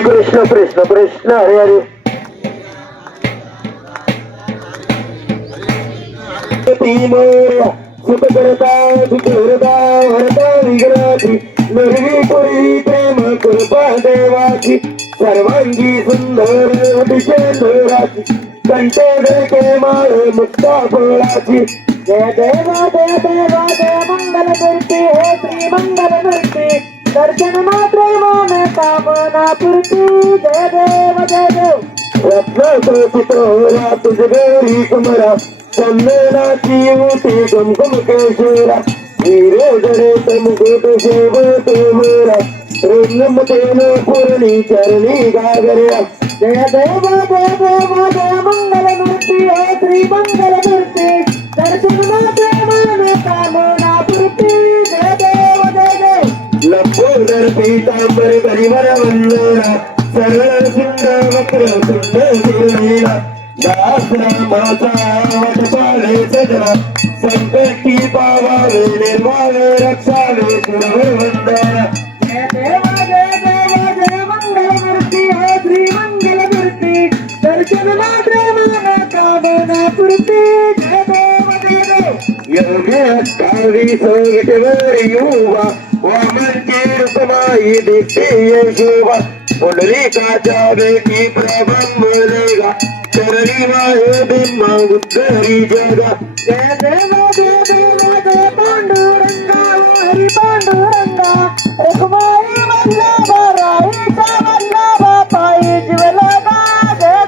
कृष्ण कृष्ण कृष्ण हरे हरे सुख करता सुख हरता हरता नरवी प्रेम कृपा देवाची सर्वांगी सुंदर अतिशय कंठे माळ मुक्ता फळाची जय देवा जय देवा जय मंगल मूर्ती हो श्री मंगल मूर्ती दर्शन मात्र मन काम पुरती जय देव जय देव. रत्नाचं चितोरा तुझ गौरी कुमरा चंदनाची उठी कुमकुम केशोरा हिरे जडे मुकुट शोभत मोरा. रंगमतेन पुरणी चरणी गागऱ्या जय देव जय देव जय मंगल मूर्ती हे श्री मंगल मूर्ती. दर्शन माते मन कामना पूर्ती जय देव लंबोदर पीतांबर परिवर वंदना सरळ सुंदर वक्र सुंदर शिवलीला दास रामाचा वटपाळे सजना संकटी पावावे निर्माण रक्षावे सुरवर वंदना जय देव जय देव जय मंगल मूर्ती हे श्री मंगल मूर्ती दर्शन मात्र मन कामना पूर्ती जय देव जय देव योगी अठ्ठावीस विटेवर युवा वामनची रुक्माई दिसते यशोबा पुंडलिकाच्या बेटी प्रभम रेगा चरणी वाहे बिंब उद्धरी जगा. जय जय जय पांडुरंगा हरी पांडुरंगा. वल्लभा राईचा वल्लभा पायी जय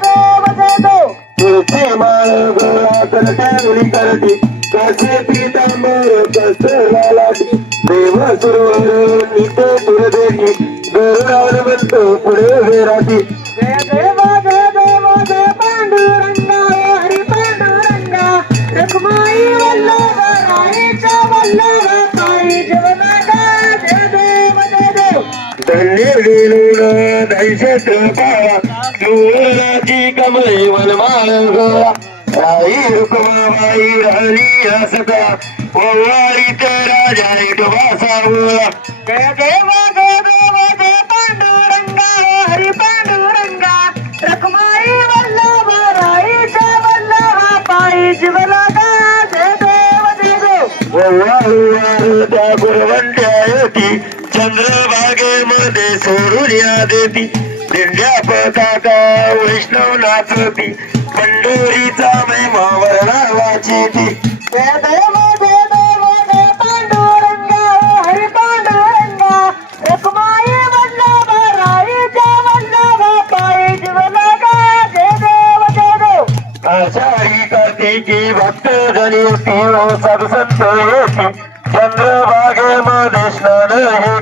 देव जय देव. तुळशी माळ गोळा करते. उडी करते कसे देव सुरवर पुढे वेराटी जय जय देव जय पांडुरंगा हरी पांडुरंगा रखमाई वल्लभा वल्लभा जय देव जय देव धन्य गेलो कमळे वनमाळ गोळा आई रुक्माबाई राणी असता राजा एक वासा जय जय देती दिंड्या पताका वैष्णव नाचती पंढरीचा महिमा वर्णा वाचिती आषाढी कार्तिकी भक्त जनी पिओ साधू संत येती. चंद्रभागेमध्ये स्नान हे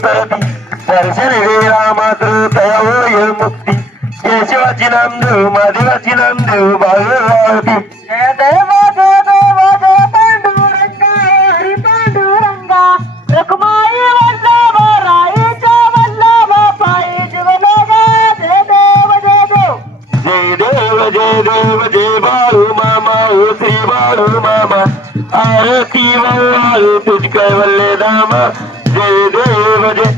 वाळू जय देव जय.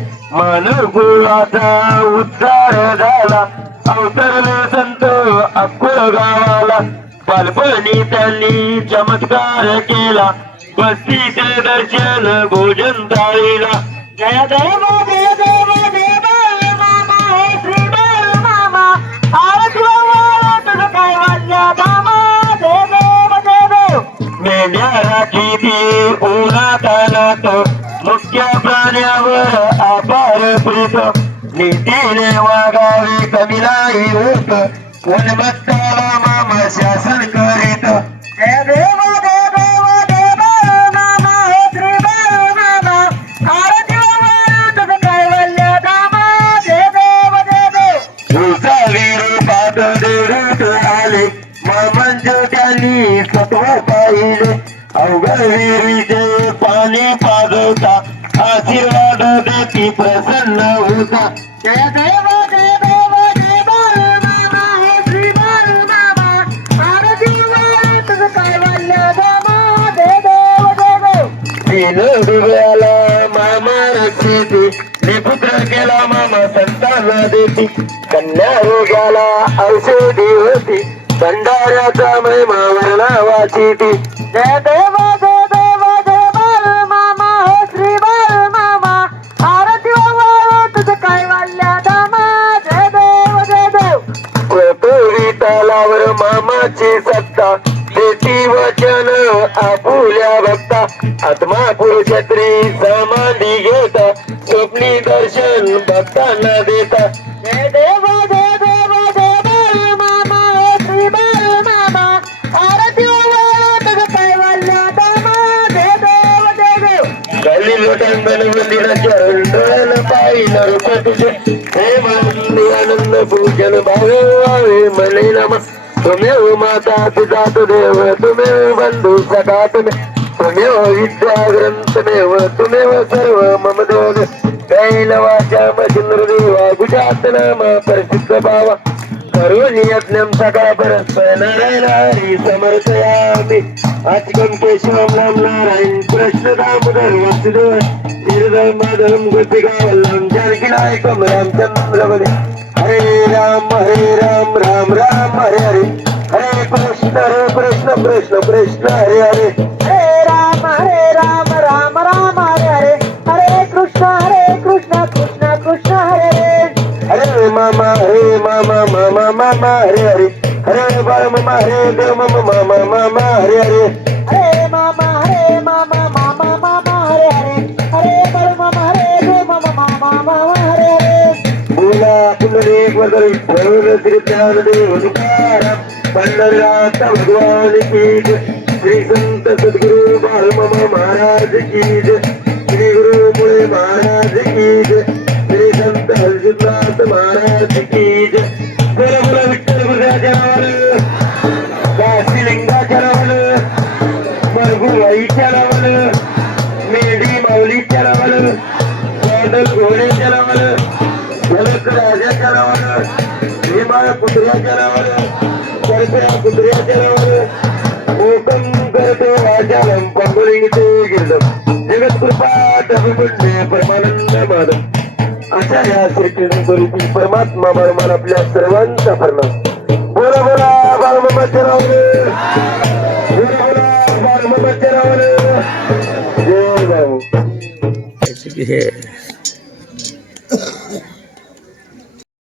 उद्धार झाला. अवतरले संत अक्कल गावाला. बालपणी त्यांनी चमत्कार केला. बस्तीचे दर्शन भोजन थाळीला जय देव मेंढ्या राखी ती उन्हात अनाथ मुख्य प्राण्यावर आभार प्रीत. नीतीने वागावे कमी नाही होत वनभक्ताला मामा शासन करीत. जय जय देव अवघड विहिरीचे पाणी पाजवता. आशीर्वाद देती प्रसन्न होता. जय देव जय देव जय बाळ मामा हे श्री बाळ मामा आरती वाळ तुझं काय वाजल्या धामा जय देव जय देव. तीन डोळ्याला मामा रक्षेती. निपुत्र केला मामा संतान देती. कन्या रोग्याला औषधी होती. भंडाऱ्याचा महिमा वर्णावाची ती. जय देव जय देव जय बाल मामा हो श्री बाल मामा. आरती वाळ तुझं काय वाल्या दामा. जय देव जय देव. पोरी तालावर मामाची सत्ता. देती वचन आपुल्या भक्ता. आत्मा पुरुषत्री समाधी घेता. स्वप्नी दर्शन भक्तांना देता. लोटांगण मंदिराच्या डोळ्याला पाहिलं रूप तुझे प्रेम आनंद आनंद पूजन भावे मले नम तुमेव माता पिता देव तुमेव बंधू सखा तुमे तुमेव विद्या ग्रंथमेव तुमेव सर्व मम देव कैलवाच्या मचिंद्र गुजात नाम प्रसिद्ध भावा करोनी यज्ञं सकाळ परस्पर नारायण हरी समर्थयामी आचकम केशवम नारायण कृष्ण दामोदर वासुदेव निर्दय माधवम गोपिका वल्लम जानकी नायकम रामचंद्र बले हरे राम हरे राम राम राम हरे हरे हरे कृष्ण हरे कृष्ण कृष्ण कृष्ण हरे हरे हरे राम हरे राम राम राम हरे हरे हरे कृष्ण हरे कृष्ण कृष्ण कृष्ण हरे हरे हरे मामा हरे मामा मामा मामा हरे हरे हरे मामा हरे देव मामा मामा मामा हरे हरे हरे मामा हरे मामा मामा मामा हरे हरे बोला पुनरेक वदर विठ्ठल श्री ज्ञानदेव तुकाराम पंढरनाथ भगवान की जय. श्री संत सद्गुरु बाळमामा महाराज की जय. श्री गुरु मुळे महाराज की जय माया भीमाळ पुतळ्याच्या नावानं करप्या कुत्र्याच्या नावानं ओकम करतो वाचालम पंगुलिंगते गिरदम जगत कृपा तमिळुंडे परमानंद माधव अशा या श्रीकृष्ण परमात्मा बरोबर आपल्या सर्वांचा फरमान. बोला बोला बाळमामाच्या नावानं बोला बोला बाळमामाच्या नावानं जय भाऊ हे